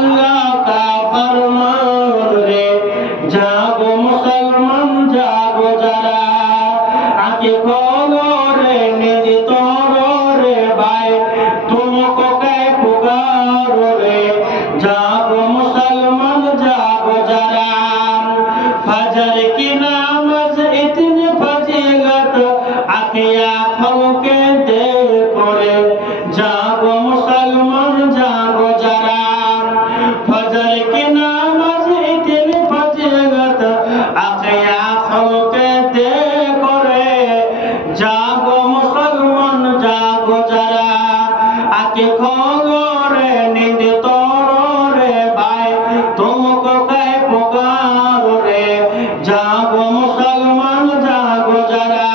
আল্লাহ কা ফরমান রে জাগো মুসলমান জাগো যারা আকে খোলো রে নিধি তোরো রে ভাই तुमको कै पुकारो रे जागो मुसलमान जागो जरा फजर की नमाज इतनी फजीलत आखिया खोल के देखो रे जागो मुसलमान जागो जरा फजर की नमाज इतनी फजीलत आखिया खोल के देखो रे जागो मुसलमान जागो जरा आके खोलो रे नींद तोड़ो रे भाई तुमको कै पुकारो रे जागो मुसलमान जागो जरा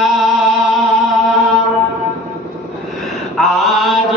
आज